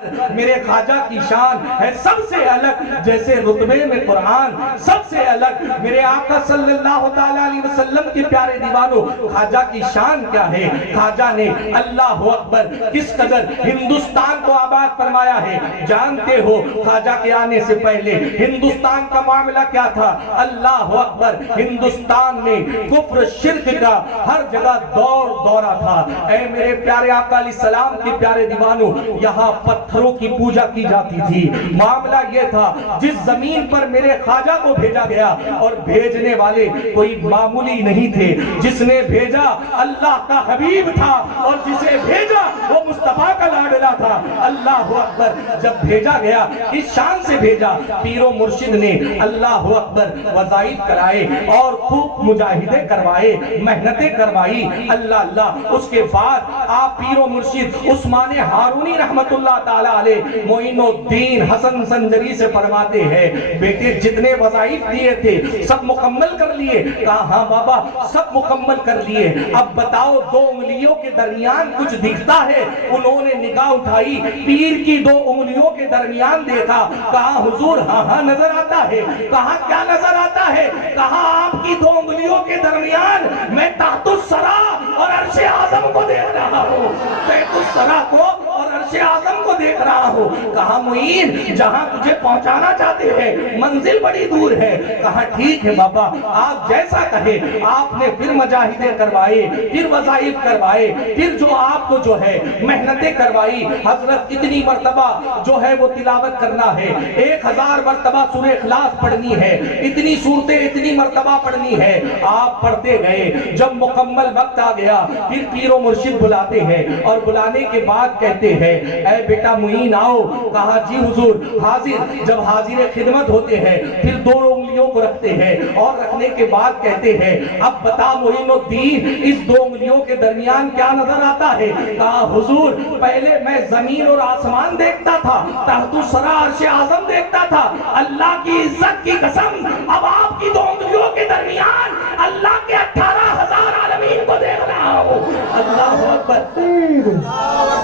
میرے خواجہ کی شان ہے سب سے الگ، جیسے رتبے میں قرآن سب سے الگ۔ میرے آقا صلی اللہ علیہ وسلم کے پیارے دیوانوں، خواجہ کی شان کیا ہے؟ خواجہ نے اللہ اکبر کس قدر ہندوستان کو آباد فرمایا ہے۔ جانتے ہو خواجہ کے آنے سے پہلے ہندوستان کا معاملہ کیا تھا؟ اللہ اکبر، ہندوستان میں کفر شرک کا ہر جگہ دورہ تھا۔ اے میرے پیارے آقا علیہ السلام کے پیارے دیوانوں، یہاں پتھروں کی پوجا کی جاتی تھی۔ معاملہ یہ تھا، جس زمین پر میرے خواجہ کو بھیجا گیا، اور بھیجنے والے کوئی معمولی نہیں تھے، جس نے بھیجا اللہ کا حبیب تھا، اور جسے بھیجا وہ مصطفیٰ کا لاڈلا تھا۔ اللہ اکبر، جب بھیجا گیا اس شان سے بھیجا، پیر و مرشد نے اللہ اکبر وظائف کرائے اور خوب مجاہدے کروائے، محنتیں کروائی۔ اللہ اللہ، اس کے بعد آپ پیر و مرشد عثمان ہارونی رحمت اللہ تعالیٰ علیہ معین الدین حسن سنجری سے فرماتے ہیں، بیٹے جتنے وظائف دیے تھے سب مکمل کر لیے؟ کہا ہاں بابا سب مکمل کر لیے۔ اب بتاؤ دو انگلیوں کے درمیان کچھ دکھتا ہے؟ انہوں نے نگاہ اٹھائی، پیر کی دو انگلیوں کے درمیان دیکھا، کہا حضور ہاں ہاں نظر آتا ہے۔ کہا کیا نظر آتا ہے؟ کہا آپ کی دو انگلیوں کے درمیان میں تحت الثری اور عرش اعظم کو دیکھ رہا ہوں، تحت الثری کو اور عرش اعظم کو دیکھ رہا ہوں۔ کہا معین جہاں تجھے پہنچانا چاہتے ہیں منزل بڑی دور ہے۔ کہا ٹھیک ہے بابا آپ جیسا کہے۔ آپ نے پھر مجاہدے کروائے، پھر وظائف کروائے، پھر جو آپ کو جو ہے محنتیں کروائی۔ حضرت اتنی مرتبہ جو ہے وہ تلاوت کرنا ہے، 1000 مرتبہ سورہ اخلاص پڑھنی ہے، اتنی صورتیں اتنی مرتبہ پڑھنی ہے۔ آپ پڑھتے گئے، جب مکمل وقت آ گیا پھر پیر و مرشد بلاتے ہیں، اور بلانے کے بعد کہتے ہیں اے بیٹا معین آؤ۔ کہا جی حضور حاضر۔ جب حاضر خدمت ہوتے ہیں پھر دو انگلیوں کو رکھتے ہیں، اور رکھنے کے بعد کہتے ہیں اب بتا معین الدین اس دو انگلیوں کے درمیان کیا نظر آتا ہے؟ کہا حضور پہلے میں زمین اور آسمان دیکھتا تھا، تحت الثری عرش اعظم دیکھتا تھا، اللہ کی عزت کی قسم اب آپ کی دو انگلیوں کے درمیان اللہ کے 18,000 عالمین کو دیکھ رہا ہوں۔ اللہ اکبر،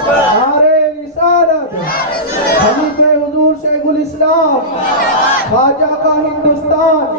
نعرہ رسالت، خلیفہ حضور شیخ الاسلام خواجہ کا ہندوستان،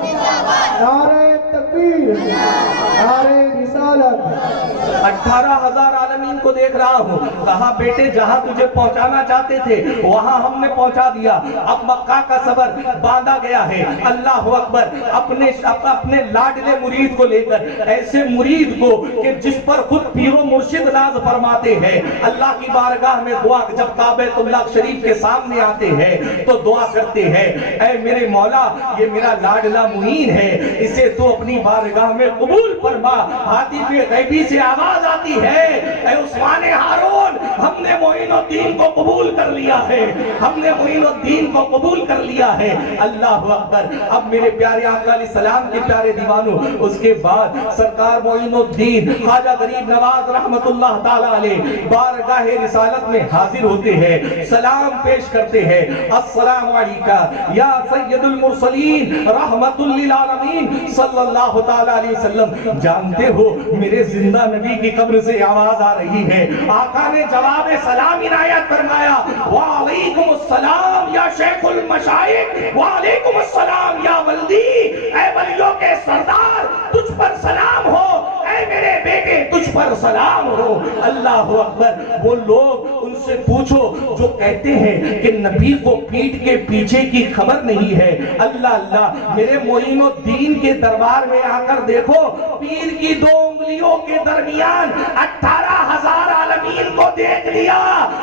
نعرہ تکبیر، نعرہ رسالت۔ 18,000 عالمین کو دیکھ رہا ہوں۔ کہا بیٹے جہاں تجھے پہنچانا چاہتے تھے وہاں ہم نے پہنچا دیا، اب مکہ کا سفر باندھا گیا ہے۔ اللہ اکبر، اپنے لاڈلے مرید کو لے کر، ایسے مرید کو کہ جس پر خود پیر و مرشد ناز فرماتے ہیں، اللہ کی بارگاہ میں دعا، جب کعبۃ اللہ شریف کے سامنے آتے ہیں تو دعا کرتے ہیں اے میرے مولا یہ میرا لاڈلا معین ہے، اسے تو اپنی بارگاہ میں قبول فرما۔ ہاتف غیبی سے آواز آتی ہے اے عثمان ہارون ہم نے معین الدین کو قبول کر لیا ہے، ہم نے معین الدین کو قبول کر لیا ہے۔ اللہ اکبر، اب میرے پیارے آقا علیہ السلام کے پیارے دیوانوں، اس کے بعد سرکار معین الدین خواجہ غریب نواز رحمت اللہ تعالی علیہ بارگاہ رسالت میں حاضر ہوتے ہیں، سلام پیش کرتے ہیں، السلام علیکہ یا سید المرسلین رحمت للعالمین صلی اللہ تعالی علیہ وسلم۔ جانتے ہو میرے زندہ نبی کی قبر سے آواز آ رہی ہے، آقا نے جواب سلام عنایت فرمایا وعلیکم السلام یا شیخ المشائخ، وعلیکم السلام یا ولدی، اے ولیوں کے سردار تجھ پر سلام ہو، اے میرے بیٹے تجھ پر سلام ہو۔ اللہ اکبر، وہ لوگ ان سے پوچھو جو کہتے ہیں کہ نبی کو پیٹ کے پیچھے کی خبر نہیں ہے۔ اللہ اللہ، میرے معین الدین کے دربار میں آ کر دیکھو، پیر کی دو انگلیوں کے درمیان 18,000 عالمین کو دیکھ لیا۔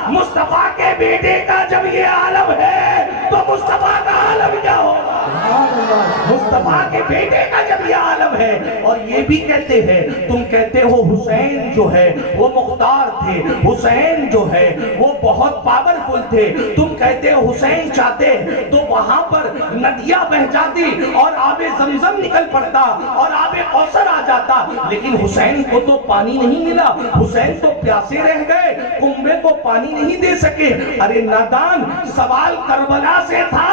مصطفیٰ کے بیٹے کا جب یہ عالم ہے تو مصطفیٰ کا عالم کیا ہوگا؟ مصطفیٰ کے بیٹے کا جب یہ عالم ہے، اور یہ بھی کہتے ہیں، تم کہتے ہو حسین جو ہے وہ مختار تھے، حسین جو ہے وہ بہت پاورفل تھے، تم کہتے ہو حسین چاہتے تو وہاں پر ندیاں بہ جاتی اور آب زمزم نکل پڑتا اور آب کوثر آ جاتا، لیکن حسین کو تو پانی نہیں ملا، حسین تو پیاسے رہ گئے، کنبے کو پانی نہیں دے سکے۔ ارے نادان، سوال کربلا سے تھا،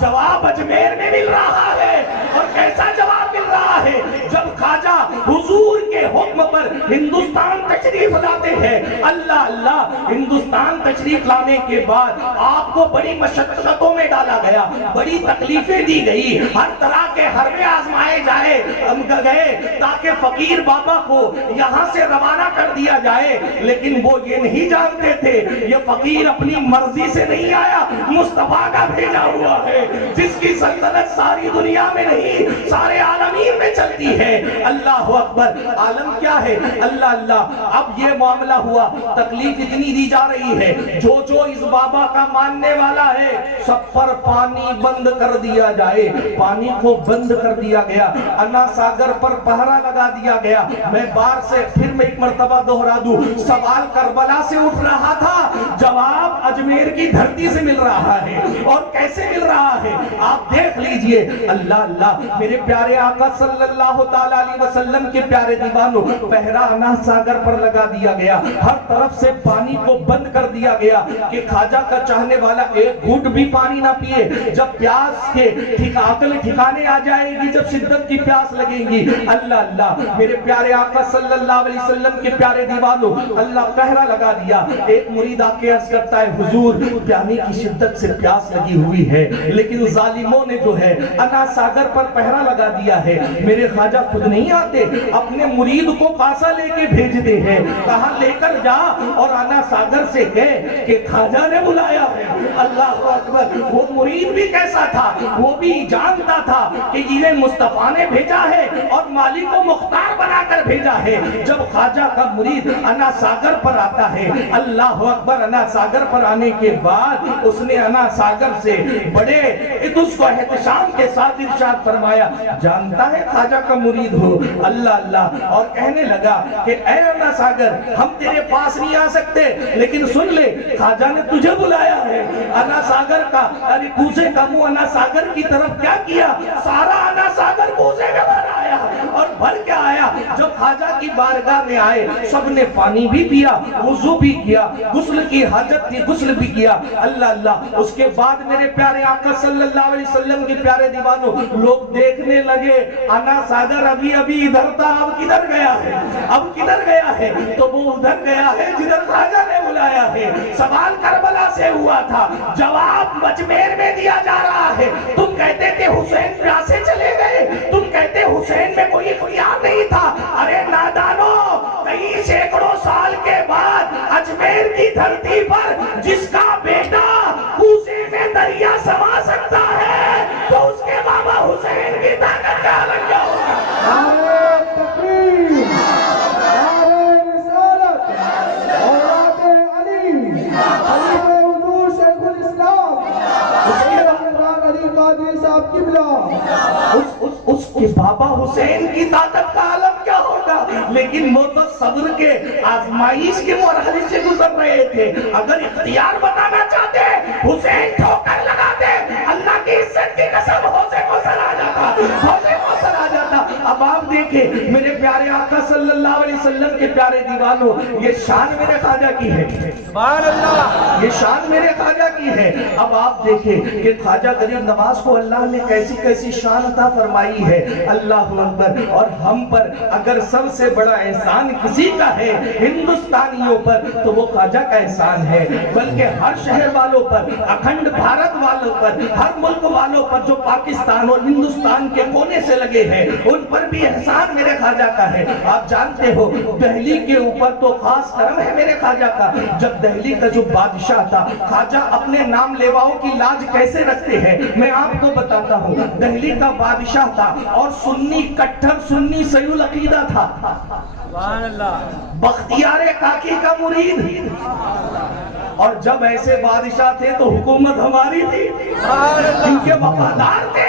جواب اجمیر میں مل رہا ہے، اور کیسا جواب مل رہا ہے؟ جب خواجہ حضور کے حکم پر ہندوستان تشریف لاتے ہیں، اللہ اللہ، ہندوستان تشریف لانے کے بعد آپ کو بڑی مشقتوں میں ڈالا گیا، بڑی تکلیفیں دی گئی، ہر طرح کے حربے آزمائے گئے تاکہ فقیر بابا کو یہاں سے روانہ کر دیا جائے، لیکن وہ یہ نہیں جانتے تھے یہ فقیر اپنی مرضی سے نہیں آیا، مصطفیٰ کا بھیجا ہوا ہے، جس کی سلطنت ساری دنیا میں نہیں سارے عالمین میں چلتی ہے۔ اللہ اکبر، عالم کیا ہے؟ اللہ اللہ۔ اب یہ معاملہ ہوا، تکلیف اتنی دی جا رہی ہے، جو اس بابا کا ماننے والا ہے سب پر پانی بند کر دیا جائے، پانی کو بند کر دیا گیا، انا ساگر پر پہرا لگا دیا گیا۔ میں بار سے پھر میں ایک مرتبہ دہرا دوں، سوال کربلا سے اٹھ رہا تھا، جواب اجمیر کی دھرتی سے مل رہا ہے، اور کیسے مل رہا ہے آپ دیکھ لیجئے۔ اللہ اللہ، میرے پیارے آقا صلی اللہ تعالی علیہ وسلم کے پیارے دیوانوں، پہرا انا ساگر پر لگا دیا گیا، ہر طرف سے پانی کو بند کر دیا گیا کہ خواجہ کا چاہنے والا ایک گھونٹ بھی پانی نہ پیے۔ جب پیاس کے عقل ٹھکانے آ جائے گی، جب شدت کی پیاس لگے گی، اللہ اللہ، میرے پیارے آقا صلی اللہ علیہ وسلم کے پیارے دیوانوں، اللہ پہرا لگا دیا۔ ایک مرید آ کے عرض کرتا ہے، حضور پیانے کی شدت سے پیاس لگی ہوئی ہے، لیکن ظالموں نے جو ہے انا ساگر پر پہرا لگا دیا ہے، میرے خواجہ خود نہیں آتے، اپنے مرید کو پاسا لے کے بھیجتے ہیں، کہاں لے کر جا اور انا ساگر سے کہے کہ خواجہ نے بلایا ہے۔ اللہ اکبر، وہ مرید بھی کیسا تھا، وہ بھی جانتا تھا کہ انہیں مصطفیٰ نے بھیجا ہے اور مالک کو مختار بنا کر بھیجا ہے۔ جب خواجہ کا مرید انا ساگر پر آتا ہے، اللہ اکبر، انا ساگر پر آنے کے بعد اس نے انا ساگر سے بڑے اس کو احتشام کے ساتھ ارشاد فرمایا، جانتا ہے خواجہ کا مرید ہو؟ اللہ اللہ، اور کہنے لگا کہ اے انا ساگر، ہم تیرے پاس نہیں آ سکتے، لیکن سن لے خواجہ نے تجھے بلایا ہے۔ انا ساگر کا کوزے کا منہ انا ساگر کی طرف کیا کیا، سارا انا ساگر کوزے میں بھر آیا اور بھر کے آیا۔ جب خواجہ کی بارگاہ میں آئے، سب نے پانی بھی پیا، وضو بھی کیا، غسل کی حاجت تھی غسل بھی کیا۔ اللہ اللہ، اس کے بعد میرے پیارے آقا صلی اللہ علیہ وسلم کے پیارے دیوانوں، لوگ دیکھنے لگے انا ساگر ابھی ادھر تھا، اب کدھر گیا ہے، اب کدھر گیا ہے؟ تو وہ ادھر گیا ہے جدھر خواجہ نے بلایا ہے۔ سوال کربلا سے ہوا تھا، جواب اجمیر میں دیا جا رہا ہے۔ تم کہتے تھے حسین یہاں سے چلے گئے، تم کہتے حسین میں کوئی اختیار نہیں تھا، ارے نادانو، کئی سینکڑوں سال کے بعد اجمیر کی دھرتی پر جس کا بیٹا کوزے میں دریا سما سکتا ہے، تو اس کے بابا حسین کی طاقت کا الگ کیا ہوگا؟ نعرہ تکبیر، نعرہ رسالت، اولاد علی، خلیفہ حضور شیخ الاسلام حضرت علی قادری صاحب قبلہ، اس کے بابا حسین کی طاقت کا عالم کیا ہوگا؟ لیکن وہ تو صبر کے آزمائش کے مرحلے سے گزر رہے تھے۔ اگر اختیار بتانا چاہتے حسین ٹھوکر لگاتے، اللہ کی عزت کی قسم حوضے کو سر آ جاتا، حوضے کو سر آ جاتا۔ اب آپ دیکھیں میرے پیارے آقا صلی اللہ علیہ وسلم کے پیارے دیوانوں، یہ شان میرے خواجہ کی ہے، سبحان اللہ، یہ شان میرے خواجہ کی ہے۔ اب آپ دیکھیں کہ خواجہ غریب نواز کو اللہ نے کیسی کیسی شان عطا فرمائی ہے، اللہ اکبر۔ اور ہم پر اگر سب سے بڑا احسان کسی کا ہے ہندوستانیوں پر تو وہ خواجہ کا احسان ہے، بلکہ ہر شہر والوں پر، اکھنڈ بھارت والوں پر، ہر ملک والوں پر جو پاکستان اور ہندوستان کے کونے سے لگے ہیں، ان پر بھی احسان میرے خواجہ کا ہے۔ آپ جانتے ہو دہلی کے اوپر تو خاص کرم ہے میرے خواجہ کا۔ جب دہلی کا جو بادشاہ تھا، خواجہ اپنے نام لیواؤں کی لاج کیسے رکھتے ہیں میں آپ کو بتاتا ہوں۔ دہلی کا بادشاہ تھا اور سنی کٹھر سنی صحیح العقیدہ تھا، بختیار کاکی کا مرید، اور جب ایسے بادشاہ تھے تو حکومت ہماری تھی، ان کے وفادار تھے،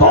2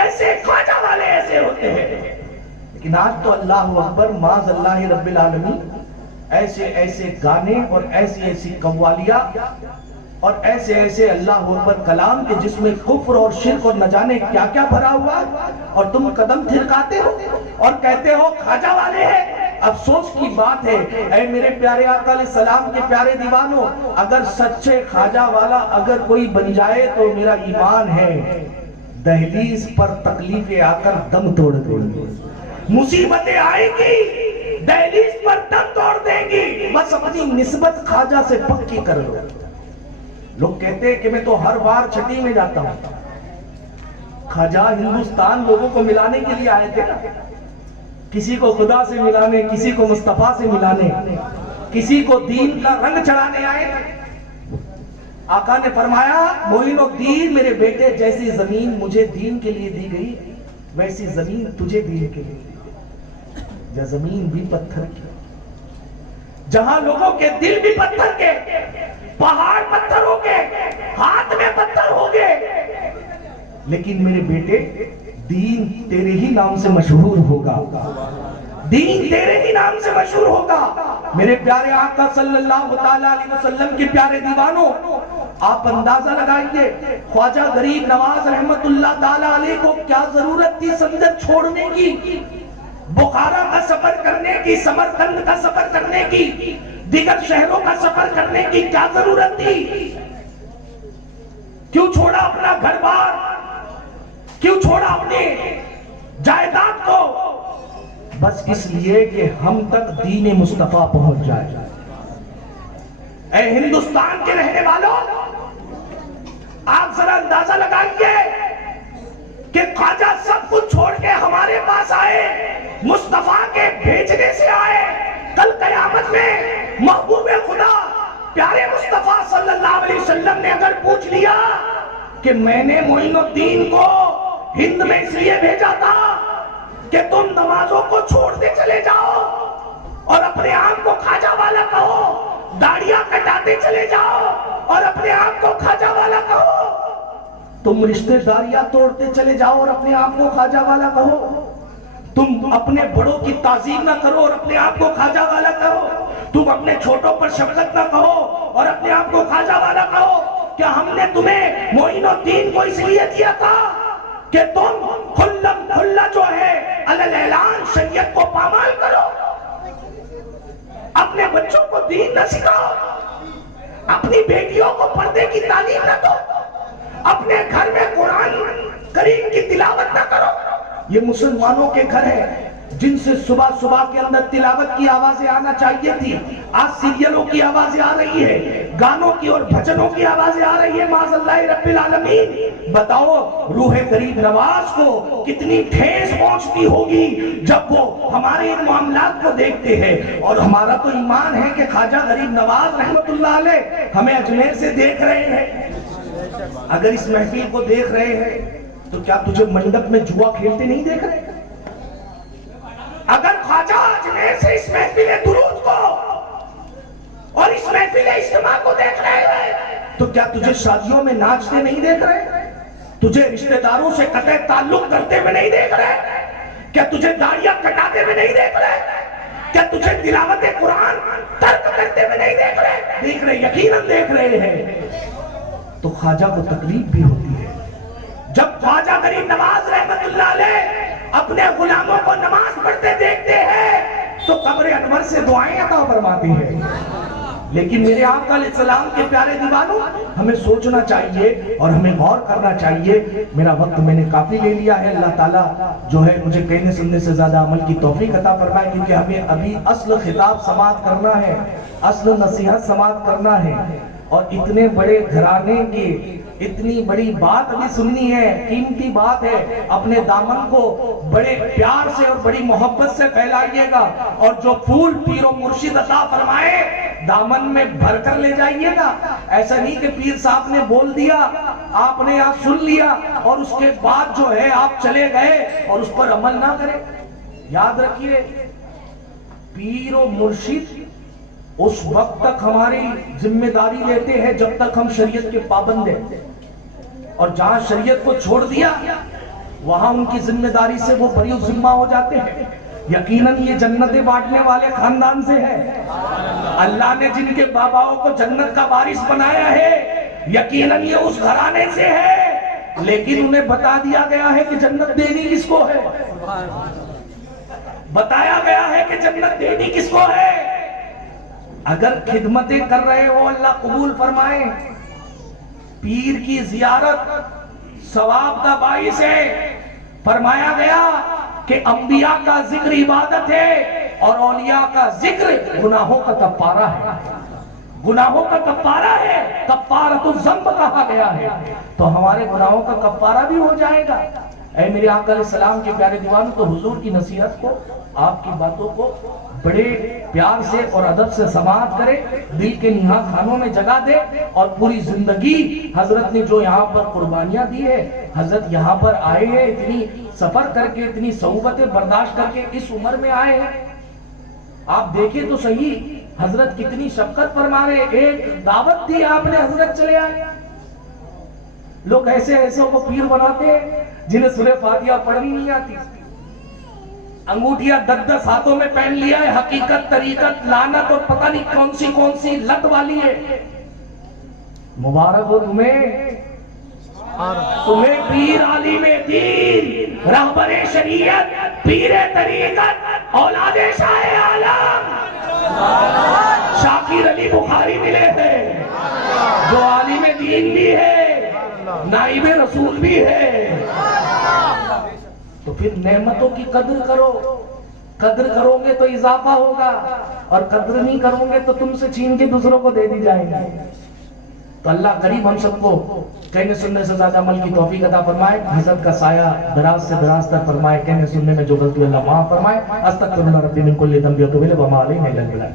ایسے خواجہ والے ایسے ہوتے ہیں. لیکن آج تو اللہ اکبر معاذ اللہ رب العالمین ایسے ایسے گانے اور ایسی ایسی قوالیاں اور ایسے ایسے اللہ اکبر کلام کے جس میں کفر اور شرک اور نہ جانے کیا کیا بھرا ہوا ہے، اور تم قدم تھرکاتے ہو اور کہتے ہو خواجہ والے ہیں. افسوس کی بات ہے اے میرے پیارے آقا علیہ السلام کے پیارے دیوانوں، اگر سچے خواجہ والا اگر کوئی بن جائے تو میرا ایمان ہے دہلیز پر تکلیفیں آ کر دم توڑ دیں گی، مصیبتیں آئیں گی دہلیز پر دم توڑ دیں گی. بس اپنی نسبت خواجہ سے پکی کر لو. لوگ کہتے ہیں کہ میں تو ہر بار چھٹی میں جاتا ہوں. خواجہ ہندوستان لوگوں کو ملانے کے لیے آئے تھے نا، کسی کو خدا سے ملانے، کسی کو مصطفیٰ سے ملانے، کسی کو دین کا رنگ چڑھانے آئے. آقا نے فرمایا معین الدین میرے بیٹے، جیسی زمین مجھے دین کے لیے دی گئی ویسی زمین تجھے دین کے لیے دی گئی. یا زمین بھی پتھر کی، جہاں لوگوں کے دل بھی پتھر کے، پہاڑ پتھر ہو گئے، ہاتھ میں پتھر ہو گئے، لیکن میرے بیٹے دین تیرے ہی نام سے مشہور ہوگا، دین تیرے ہی نام سے مشہور ہوگا. میرے پیارے آقا صلی اللہ علیہ وسلم کے پیارے دیوانوں، آپ اندازہ لگائیے خواجہ غریب نواز رحمت اللہ تعالی علیہ کو کیا ضرورت تھی سندھ چھوڑنے کی، بخارا کا سفر کرنے کی، سمرقند کا سفر کرنے کی، دیگر شہروں کا سفر کرنے کی کیا ضرورت تھی؟ کیوں چھوڑا اپنا گھر بار، کیوں چھوڑا اپنے جائیداد کو؟ بس اس لیے کہ ہم تک دین مصطفیٰ پہنچ جائے. اے ہندوستان کے رہنے والوں، آپ ذرا اندازہ لگائیے کہ خواجہ سب کچھ چھوڑ کے ہمارے پاس آئے، مصطفیٰ کے بھیجنے سے آئے. کل قیامت میں محبوب خدا پیارے مصطفیٰ صلی اللہ علیہ وسلم نے اگر پوچھ لیا کہ میں نے معین الدین کو ہند میں اس لیے بھیجا تھا کہ تم نمازوں کو چھوڑتے چلے جاؤ اور اپنے آپ کو خواجہ والا کہو، داڑیاں کٹاتے چلے جاؤ اور اپنے آپ کو خواجہ والا کہو، تم رشتہ داریاں توڑتے چلے جاؤ اور اپنے آپ کو خواجہ والا کہو، تم اپنے بڑوں کی تعظیم نہ کرو اور اپنے آپ کو خواجہ والا کہو، تم اپنے چھوٹوں پر شفقت نہ کہو اور اپنے آپ کو خواجہ والا کہو. کیا ہم نے تمہیں معین الدین کو اس لیے دیا تھا کہ تم کھلم کھلا جو ہے علل اعلان شریعت کو پامال کرو، اپنے بچوں کو دین نہ سکھاؤ، اپنی بیٹیوں کو پردے کی تعلیم نہ دو، اپنے گھر میں قرآن کریم کی تلاوت نہ کرو؟ یہ مسلمانوں کے گھر ہیں جن سے صبح صبح کے اندر تلاوت کی آوازیں آنا چاہیے تھی، آج سیریلوں کی آوازیں آ رہی ہے، گانوں کی اور بھجنوں کی آوازیں آ رہی ہے. معاذ اللہ رب العالمین. بتاؤ روح غریب نواز کو کتنی ٹھیس پہنچتی ہوگی جب وہ ہمارے ان معاملات کو دیکھتے ہیں. اور ہمارا تو ایمان ہے کہ خواجہ غریب نواز رحمت اللہ علیہ ہمیں اجمیر سے دیکھ رہے ہیں. اگر اس محفل کو دیکھ رہے ہیں تو کیا تجھے منڈپ میں جوا کھیلتے نہیں دیکھ رہے؟ اگر خواجہ اجمیر سے اس محفل درود کو اور اس محفل اجتماع کو دیکھ رہے ہیں تو کیا تجھے شادیوں میں ناچتے نہیں دیکھ رہے؟ تجھے رشتہ داروں سے قطع تعلق کرتے ہوئے نہیں دیکھ رہے؟ کیا تجھے داڑیاں کٹاتے ہوئے نہیں دیکھ رہے؟ کیا تجھے تلاوت قرآن ترک کرتے ہوئے نہیں دیکھ رہے؟ دیکھ رہے، یقیناً دیکھ رہے ہیں. تو خواجہ کو تکلیف بھی ہوتی ہے جب خواجہ غریب نواز رحمت اللہ علیہ اپنے غلاموں کو نماز پڑھتے دیکھتے ہیں تو قبر انور سے دعائیں عطا فرماتے ہیں. لیکن میرے آقا علیہ السلام کے پیارے دیوانوں، ہمیں سوچنا چاہیے اور ہمیں غور کرنا چاہیے. میرا وقت میں نے کافی لے لیا ہے. اللہ تعالیٰ جو ہے مجھے کہنے سننے سے زیادہ عمل کی توفیق عطا فرمائے، کیونکہ ہمیں ابھی اصل خطاب سماعت کرنا ہے، اصل نصیحت سماعت کرنا ہے. اور اتنے بڑے گھرانے کی اتنی بڑی بات ابھی سننی ہے، قیمتی بات ہے. اپنے دامن کو بڑے پیار سے اور بڑی محبت سے پھیلائیے گا، اور جو پھول پیر و مرشد عطا فرمائے دامن میں بھر کر لے جائیے گا. ایسا نہیں کہ پیر صاحب نے بول دیا، آپ نے یہاں سن لیا اور اس کے بعد جو ہے آپ چلے گئے اور اس پر عمل نہ کریں. یاد رکھیے، پیر و مرشد اس وقت تک ہماری ذمہ داری لیتے ہیں جب تک ہم شریعت کے پابند ہیں، اور جہاں شریعت کو چھوڑ دیا وہاں ان کی ذمہ داری سے وہ بری ذمہ ہو جاتے ہیں. یقیناً یہ جنتیں بانٹنے والے خاندان سے ہے. اللہ نے جن کے باباؤں کو جنت کا وارث بنایا ہے یقیناً یہ اس گھرانے سے ہے، لیکن انہیں بتا دیا گیا ہے کہ جنت دینی کس کو ہے. بتایا گیا ہے کہ جنت دینی کس کو ہے. اگر خدمتیں کر رہے ہو اللہ قبول فرمائے. پیر کی زیارت ثواب کا باعث ہے. فرمایا گیا کہ انبیاء کا ذکر عبادت ہے اور اولیاء کا ذکر گناہوں کا کفارہ ہے. گناہوں کا کفارہ ہے، کفارۃ الذنب کہا گیا ہے. تو ہمارے گناہوں کا کفارہ بھی ہو جائے گا. اے میرے آقا علیہ السلام کے پیارے دیوانوں، تو حضور کی نصیحت کو، آپ کی باتوں کو بڑے پیار سے اور ادب سے سماعت کرے، دل کے نہا خانوں میں جگہ دے، اور پوری زندگی حضرت نے جو یہاں پر قربانیاں دی ہے، حضرت یہاں پر آئے ہیں اتنی سفر کر کے، اتنی صعوبتیں برداشت کر کے اس عمر میں آئے ہیں. آپ دیکھیں تو صحیح حضرت کتنی شفقت فرما رہے. ایک دعوت دی آپ نے، حضرت چلے آئے. لوگ ایسے ایسے کو پیر بناتے ہیں جنہیں سورہ فاتحہ پڑھنی نہیں آتی، انگوٹھیاں 10 ہاتھوں میں پہن لیا ہے. حقیقت، طریقت، لعنت اور پتہ نہیں کون سی لت والی ہے. مبارک ہو تمہیں پیر عالم دین، رہبر شریعت، پیر طریقت، اولاد شاہ عالم شاکر علی بخاری ملے ہیں، جو عالم دین بھی ہے، نائب رسول بھی ہے. تو پھر نعمتوں کی قدر کرو. قدر کرو گے تو اضافہ ہوگا، اور قدر نہیں کرو گے تو تم سے چھین کے دوسروں کو دے دی جائے گی. تو اللہ قریب ہم سب کو کہنے سننے سے زیادہ عمل کی توفیق عطا فرمائے. حضرت کا سایہ دراز سے دراز تک فرمائے. کہنے سننے میں جو غلطی اللہ معاف فرمائے. استغفر اللہ ربی من کل ذنب واتوب الیہ وما علینا الا البلاغ.